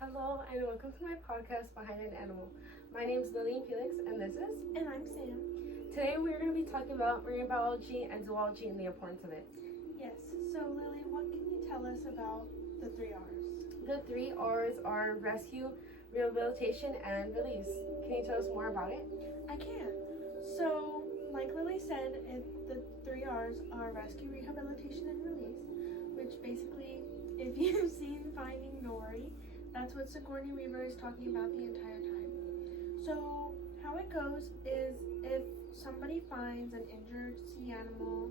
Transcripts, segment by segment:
Hello and welcome to my podcast, Behind an Animal. My name is Lillian Felix and this is... And I'm Sam. Today we're going to be talking about marine biology and zoology and the importance of it. Yes, so Lily, what can you tell us about the 3 R's? The 3 R's are rescue, rehabilitation, and release. Can you tell us more about it? I can. So, like Lily said, the 3 R's are rescue, rehabilitation, and release, which basically, if you've seen Finding Dory, that's what Sigourney Weaver is talking about the entire time. So, how it goes is if somebody finds an injured sea animal,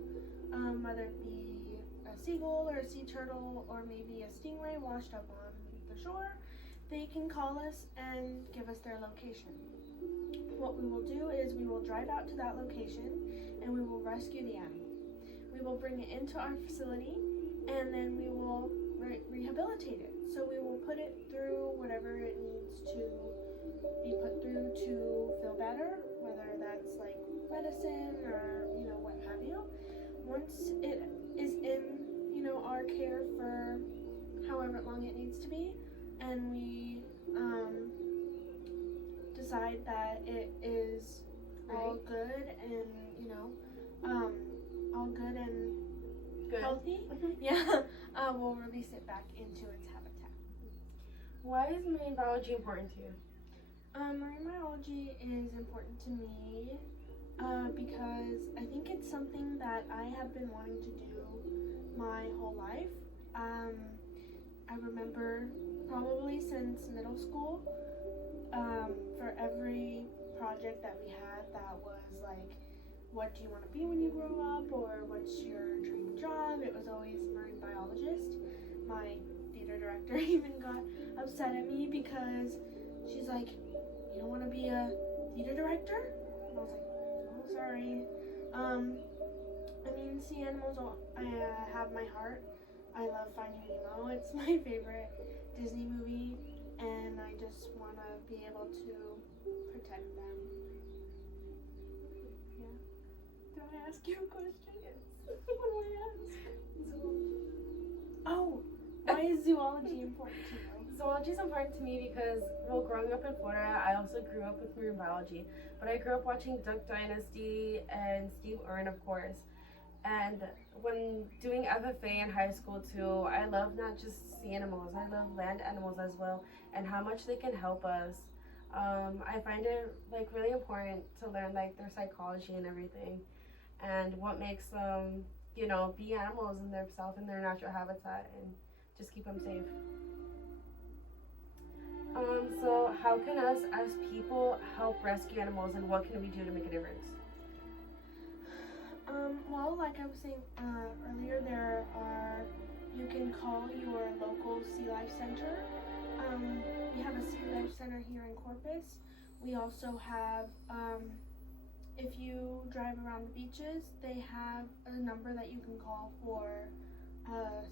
whether it be a seagull or a sea turtle or maybe a stingray washed up on the shore, they can call us and give us their location. What we will do is we will drive out to that location and we will rescue the animal. We will bring it into our facility and then we will rehabilitate it. So we will put it through whatever it needs to be put through to feel better, whether that's like medicine or what have you. Once it is in our care for however long it needs to be, and we decide that it is all good and all good and healthy, we'll release it back into its habitat. Why is marine biology important to you? Marine biology is important to me because I think it's something that I have been wanting to do my whole life. I remember probably since middle school, for every project that we had that was like, what do you want to be when you grow up, or what's your dream job? It was always marine biologist. My theater director even got upset at me because she's like, you don't want to be a theater director? And I was like, oh, sorry. Sea animals have my heart. I love Finding Nemo. It's my favorite Disney movie, and I just want to be able to protect them. Yeah. Do I ask you a question? Yes. What do I ask? Oh, why is zoology important to you? Zoology is important to me because, growing up in Florida, I also grew up with marine biology. But I grew up watching Duck Dynasty and Steve Irwin, of course. And when doing FFA in high school too, I love not just sea animals, I love land animals as well, and how much they can help us. I find it really important to learn their psychology and everything, and what makes them, be animals in themselves in their natural habitat, and just keep them safe. So how can us as people help rescue animals, and what can we do to make a difference? Well, like I was saying earlier, you can call your local Sea Life Center. We have a Sea Life Center here in Corpus. We also have, if you drive around the beaches, they have a number that you can call for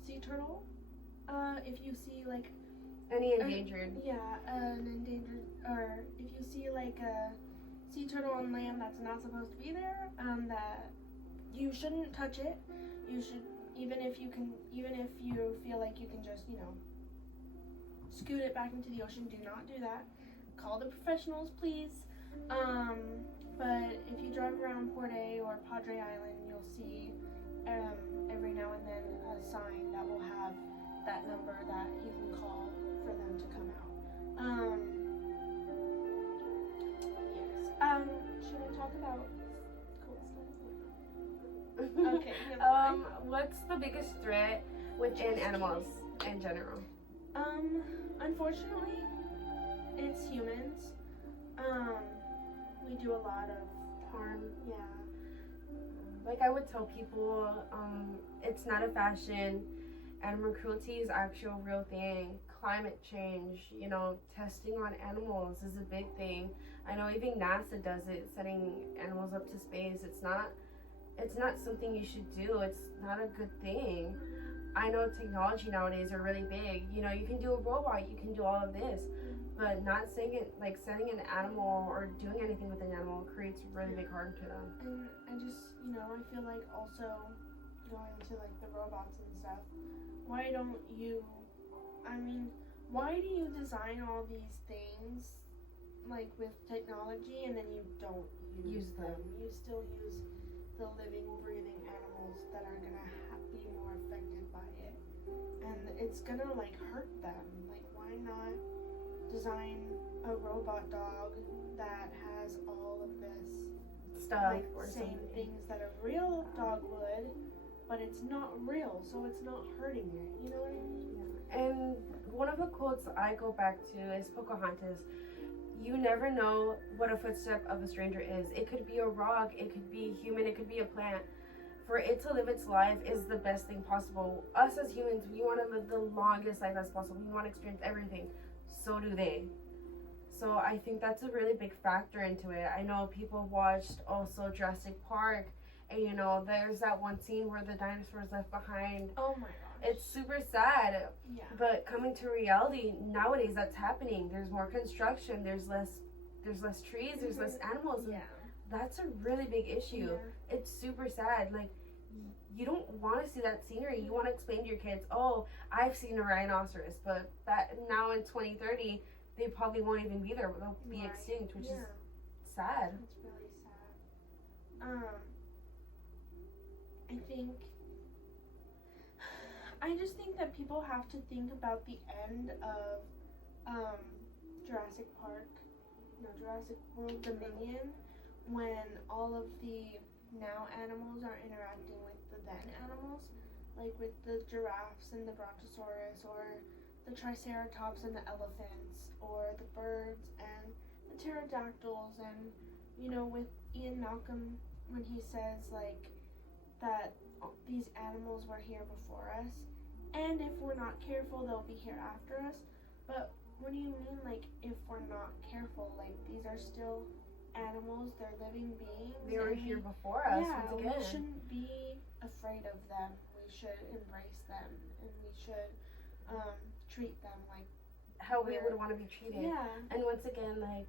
sea turtle. If you see any endangered? An endangered, or if you see a sea turtle on land that's not supposed to be there, that you shouldn't touch it. You should, even if you feel like you can just, scoot it back into the ocean, do not do that. Call the professionals, please. But if you drive around Port A or Padre Island, you'll see every now and then a sign that will have that number that you can call for them to come out. Yes. Should I talk about cool stuff? Okay. What's the biggest threat within animals in general? Unfortunately, it's humans. We do a lot of harm. Yeah. I would tell people, it's not a fashion. Animal cruelty is actual real thing. Climate change, testing on animals is a big thing. I know even NASA does it, sending animals up to space. It's not something you should do. It's not a good thing. I know technology nowadays are really big. You can do a robot, you can do all of this, but not saying it sending an animal or doing anything with an animal creates really big harm to them. And I just, I feel like also going to the robots and stuff. Why don't you why do you design all these things like with technology and then you don't use them? You still use the living, breathing animals that are gonna be more affected by it, and it's gonna like hurt them. Like, why not design a robot dog that has all of this Stuff like or same something. things that a real dog would, but it's not real, so it's not hurting it. You know what I mean? And one of the quotes I go back to is Pocahontas. You never know what a footstep of a stranger is. It could be a rock, it could be human, it could be a plant. For it to live its life is the best thing possible. Us as humans, we want to live the longest life as possible. We want to experience everything. So do they. So I think that's a really big factor into it. I know people watched also Jurassic Park, and you know, there's that one scene where the dinosaurs left behind. Oh my gosh. It's super sad. Yeah. But coming to reality, nowadays that's happening. There's more construction, there's less trees, there's less animals. Yeah. That's a really big issue. Yeah. It's super sad. Like, you don't want to see that scenery. You want to explain to your kids, oh, I've seen a rhinoceros, but that now in 2030, they probably won't even be there. They'll be Right. extinct, which Yeah. is sad. It's really sad. I just think that people have to think about the end of Jurassic Park, no, Jurassic World Dominion, when all of the now animals are interacting with the then animals, like with the giraffes and the brontosaurus, or the triceratops and the elephants, or the birds and the pterodactyls, and you know, with Ian Malcolm when he says like that these animals were here before us, and if we're not careful they'll be here after us. But what do you mean, like, if we're not careful? Like, these are still animals, they're living beings. They were here before us, yeah, once again. we shouldn't be afraid of them. We should embrace them, and we should treat them like how we would want to be treated. Yeah. And once again, like,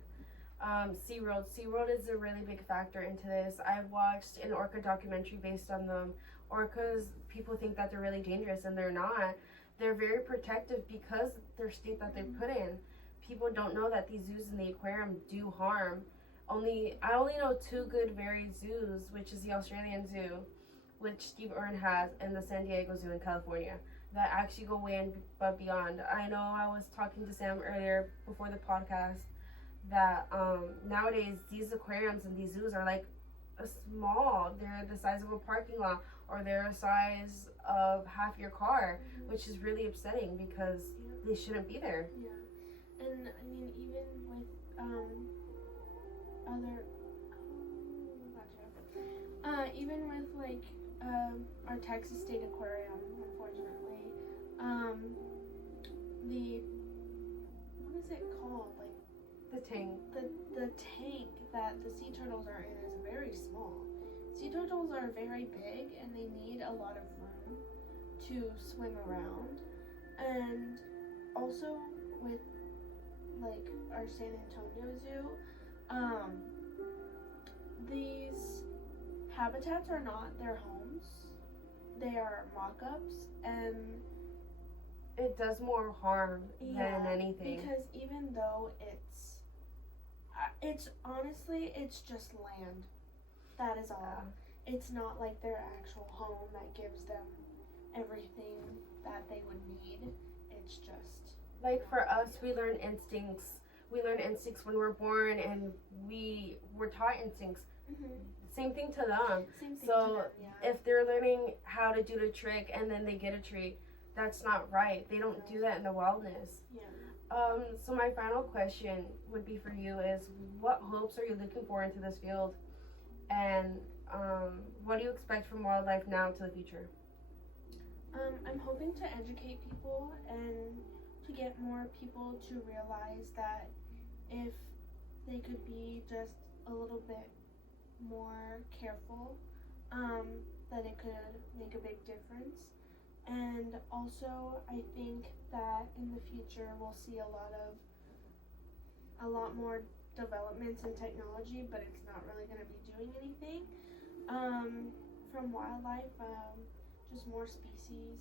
SeaWorld. SeaWorld is a really big factor into this. I watched an orca documentary based on them. Orcas, people think that they're really dangerous, and they're not. They're very protective because their state that they're put in. People don't know that these zoos in the aquarium do harm. I only know two good varied zoos, which is the Australian Zoo, which Steve Irwin has, and the San Diego Zoo in California, that actually go way and but beyond. I know I was talking to Sam earlier before the podcast that nowadays these aquariums and these zoos are like they're the size of a parking lot, or they're the size of half your car, which is really upsetting because they shouldn't be there. Yeah. And I mean, even with even with like our Texas State Aquarium, unfortunately, what is it called? Like The tank. The tank that the sea turtles are in is very small. Sea turtles are very big and they need a lot of room to swim around. And also with like our San Antonio Zoo, these habitats are not their homes. They are mock-ups, and it does more harm than anything. Because even though it's honestly, it's just land. That is all. Yeah. It's not like their actual home that gives them everything that they would need. It's just like for us, we learn instincts. We learn instincts when we're born, and we were taught instincts. Mm-hmm. Same thing to them. Same thing so to them, yeah. If they're learning how to do the trick and then they get a treat, that's not right. They don't do that in the wilderness. Yeah. So my final question would be for you is, what hopes are you looking for into this field, and what do you expect from wildlife now to the future? I'm hoping to educate people and to get more people to realize that if they could be just a little bit more careful, that it could make a big difference. And also, I think that in the future we'll see a lot more developments in technology, but it's not really going to be doing anything from wildlife. Just more species,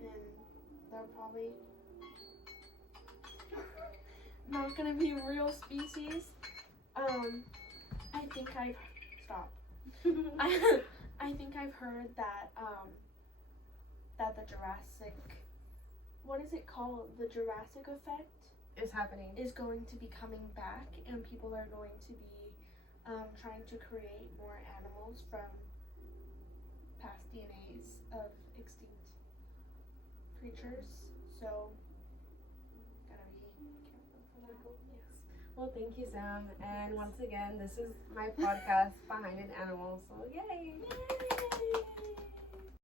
and they'll probably not gonna be real species. I think I've stop. I think I've heard that that the Jurassic, what is it called? The Jurassic effect It's happening. is going to be coming back, and people are going to be trying to create more animals from past DNAs of extinct creatures. So, gotta be careful for that. Yes. Well, thank you, Sam. And once again, this is my podcast, Behind an Animal. So, yay! Yay!